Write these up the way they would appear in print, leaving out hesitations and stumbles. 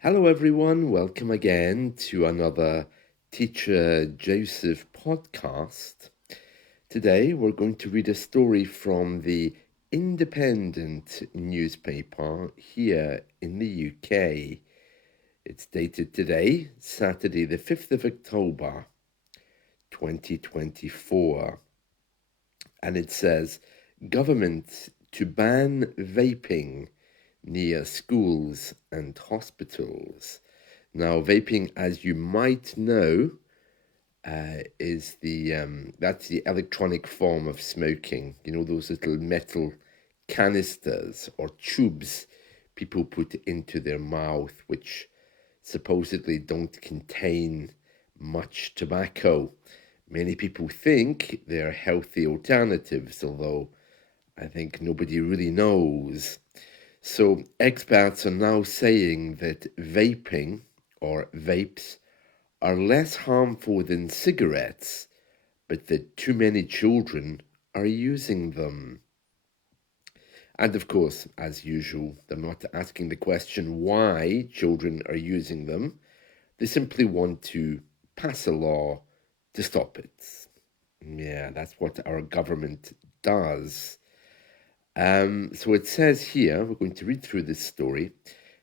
Hello, everyone. Welcome again to another Teacher Joseph podcast. Today, we're going to read a story from the Independent newspaper here in the UK. It's dated today, Saturday, the 5th of October, 2024. And it says, Government to ban vaping near schools and hospitals. Now, vaping, as you might know, is that's the electronic form of smoking. You know, those little metal canisters or tubes people put into their mouth, which supposedly don't contain much tobacco. Many people think they're healthy alternatives, although I think nobody really knows. So experts are now saying that vaping or vapes are less harmful than cigarettes, but that too many children are using them. And of course, as usual, they're not asking the question why children are using them. They simply want to pass a law to stop it. Yeah, that's what our government does. So it says here, we're going to read through this story.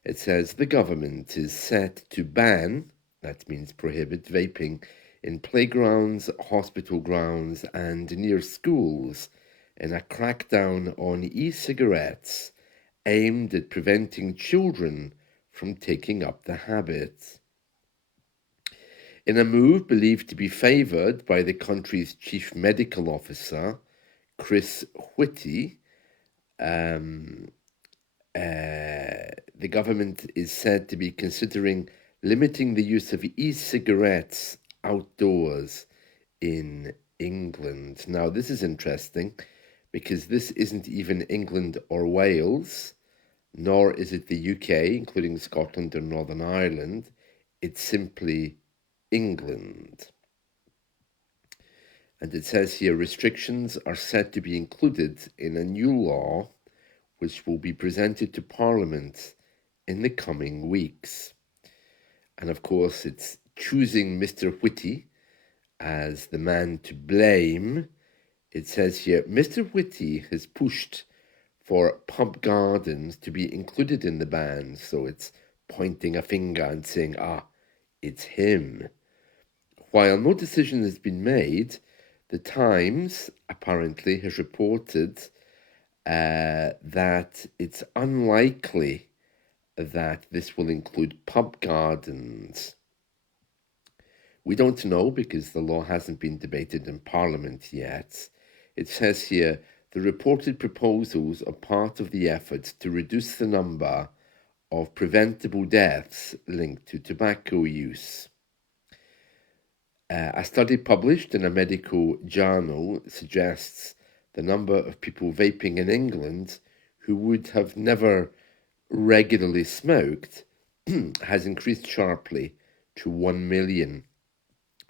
It says the government is set to ban, that means prohibit, vaping in playgrounds, hospital grounds, and near schools in a crackdown on e-cigarettes aimed at preventing children from taking up the habit. In a move believed to be favoured by the country's chief medical officer, Chris Whitty, the government is said to be considering limiting the use of e-cigarettes outdoors in England. Now, this is interesting because this isn't even England or Wales, nor is it the UK, including Scotland or Northern Ireland. It's simply England. And it says here restrictions are set to be included in a new law which will be presented to Parliament in the coming weeks. And of course, it's choosing Mr. Whitty as the man to blame. It says here, Mr. Whitty has pushed for pub gardens to be included in the ban. So it's pointing a finger and saying, it's him. While no decision has been made, the Times apparently has reported that it's unlikely that this will include pub gardens. We don't know because the law hasn't been debated in Parliament yet. It says here, the reported proposals are part of the effort to reduce the number of preventable deaths linked to tobacco use. A study published in a medical journal suggests the number of people vaping in England who would have never regularly smoked has increased sharply to 1 million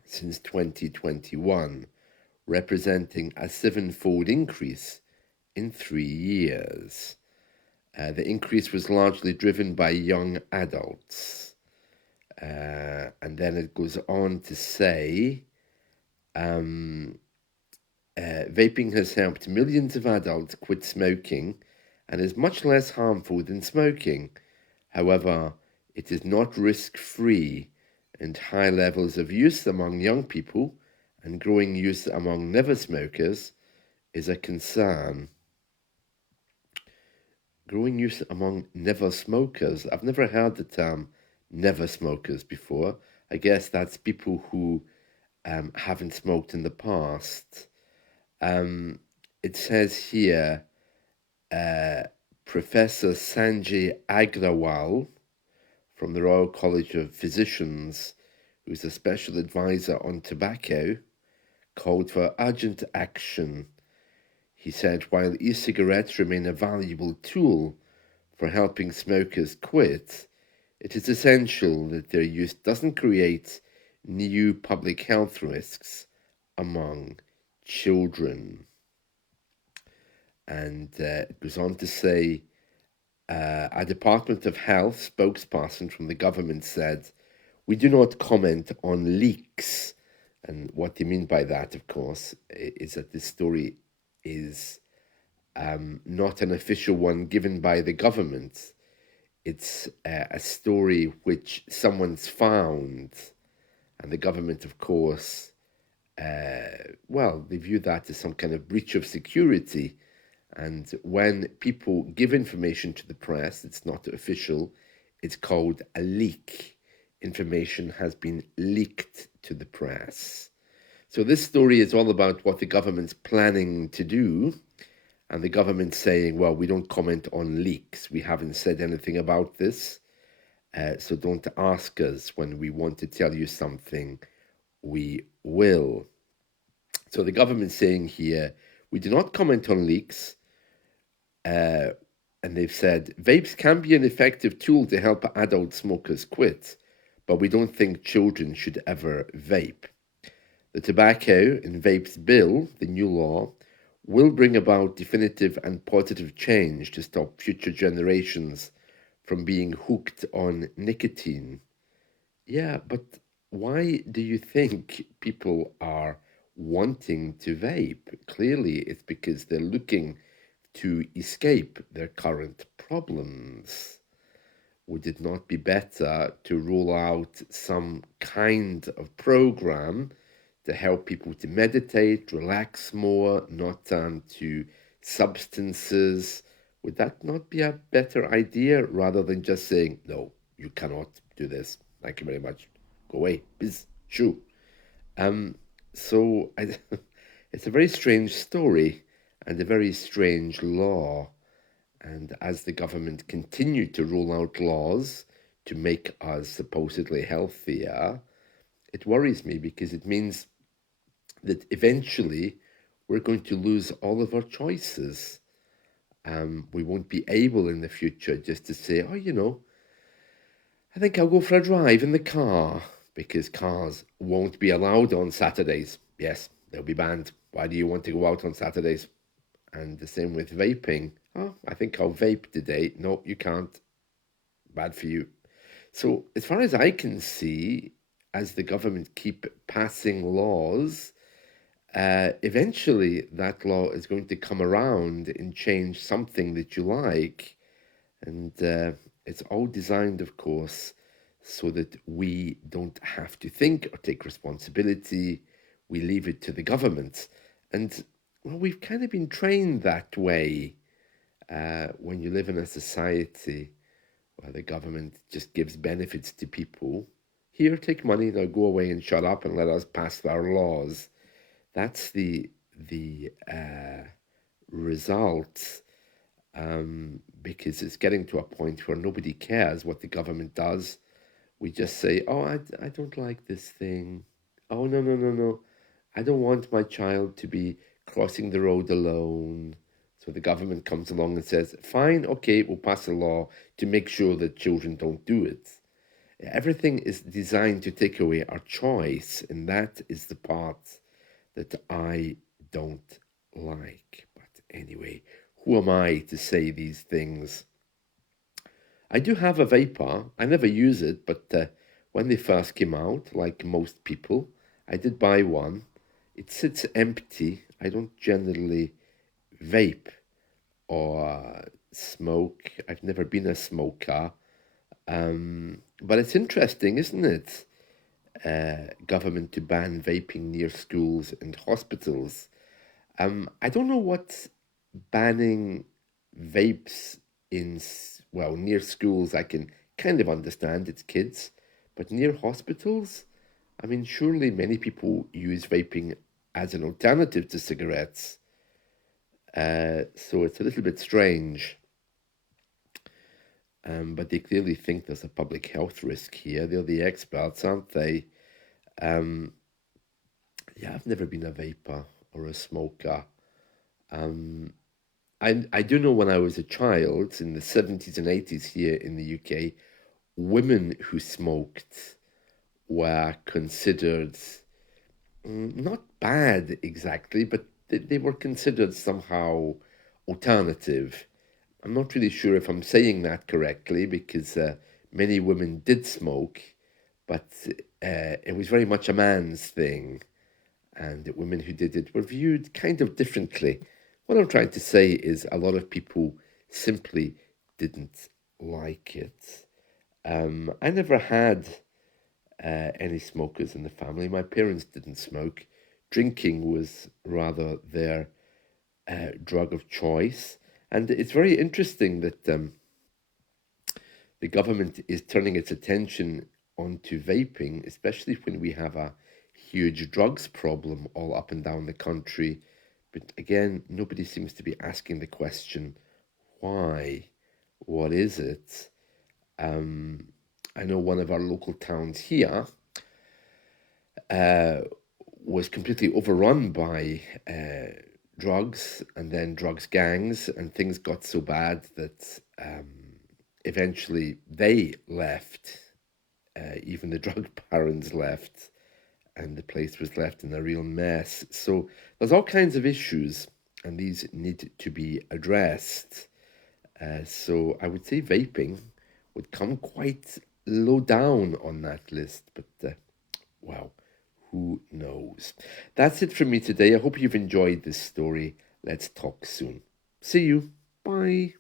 since 2021, representing a sevenfold increase in 3 years. The increase was largely driven by young adults. And then it goes on to say, vaping has helped millions of adults quit smoking and is much less harmful than smoking. However, it is not risk-free, and high levels of use among young people and growing use among never smokers is a concern. Growing use among never smokers. I've never heard the term never smokers before. I guess that's people who haven't smoked in the past. It says here, Professor Sanjay Agrawal from the Royal College of Physicians, who's a special advisor on tobacco, called for urgent action. He said, while e-cigarettes remain a valuable tool for helping smokers quit, it is essential that their use doesn't create new public health risks among children. And it goes on to say, A Department of Health spokesperson from the government said, "We do not comment on leaks." And what they mean by that, of course, is that this story is not an official one given by the government. It's a story which someone's found, and the government, of course, well, they view that as some kind of breach of security. And when people give information to the press, it's not official, it's called a leak. Information has been leaked to the press. So this story is all about what the government's planning to do, and the government saying, well, we don't comment on leaks. We haven't said anything about this. So don't ask us. When we want to tell you something, we will. So the government's saying here, we do not comment on leaks. And they've said, vapes can be an effective tool to help adult smokers quit, but we don't think children should ever vape. The Tobacco in Vapes Bill, the new law, will bring about definitive and positive change to stop future generations from being hooked on nicotine. Yeah, but why do you think people are wanting to vape? Clearly, it's because they're looking to escape their current problems. Would it not be better to roll out some kind of program to help people to meditate, relax more, not turn to substances? Would that not be a better idea rather than just saying, no, you cannot do this? Thank you very much. Go away. Biz, shoo. Um, so I, it's a very strange story and a very strange law. And as the government continued to roll out laws to make us supposedly healthier, it worries me because it means that eventually we're going to lose all of our choices. We won't be able in the future just to say, oh, I think I'll go for a drive in the car, because cars won't be allowed on Saturdays. Yes, they'll be banned. Why do you want to go out on Saturdays? And the same with vaping. Oh, I think I'll vape today. No, you can't. Bad for you. So, as far as I can see, as the government keep passing laws, eventually that law is going to come around and change something that you like. And it's all designed, of course, so that we don't have to think or take responsibility. We leave it to the government. And, well, we've kind of been trained that way when you live in a society where the government just gives benefits to people. Here, take money, now go away and shut up and let us pass our laws. That's the result, because it's getting to a point where nobody cares what the government does. We just say, oh, I don't like this thing. Oh, no, no, no, no. I don't want my child to be crossing the road alone. So the government comes along and says, fine, okay, we'll pass a law to make sure that children don't do it. Everything is designed to take away our choice, and that is the part that I don't like. But anyway, who am I to say these things? I do have a vapor. I never use it, but when they first came out, like most people, I did buy one. It sits empty. I don't generally vape or smoke. I've never been a smoker. But it's interesting, isn't it? Government to ban vaping near schools and hospitals. I don't know what banning vapes in, well, near schools I can kind of understand, it's kids, but near hospitals, I mean, surely many people use vaping as an alternative to cigarettes. So it's a little bit strange. But they clearly think there's a public health risk here. They're the experts, aren't they? Um, yeah, I've never been a vapor or a smoker. Um, I do know when I was a child in the 70s and 80s here in the UK, women who smoked were considered not bad exactly, but they were considered somehow alternative. I'm not really sure if I'm saying that correctly because many women did smoke, but it was very much a man's thing, and the women who did it were viewed kind of differently. What I'm trying to say is a lot of people simply didn't like it. I never had any smokers in the family. My parents didn't smoke. Drinking was rather their drug of choice. And it's very interesting that the government is turning its attention onto vaping, especially when we have a huge drugs problem all up and down the country. But again, nobody seems to be asking the question, why? What is it? Um, I know one of our local towns here uh, was completely overrun by drugs and then drugs gangs, and things got so bad that eventually they left. Even the drug barons left, and the place was left in a real mess. So there's all kinds of issues, and these need to be addressed. So I would say vaping would come quite low down on that list, but wow, who knows? That's it from me today. I hope you've enjoyed this story. Let's talk soon. See you. Bye.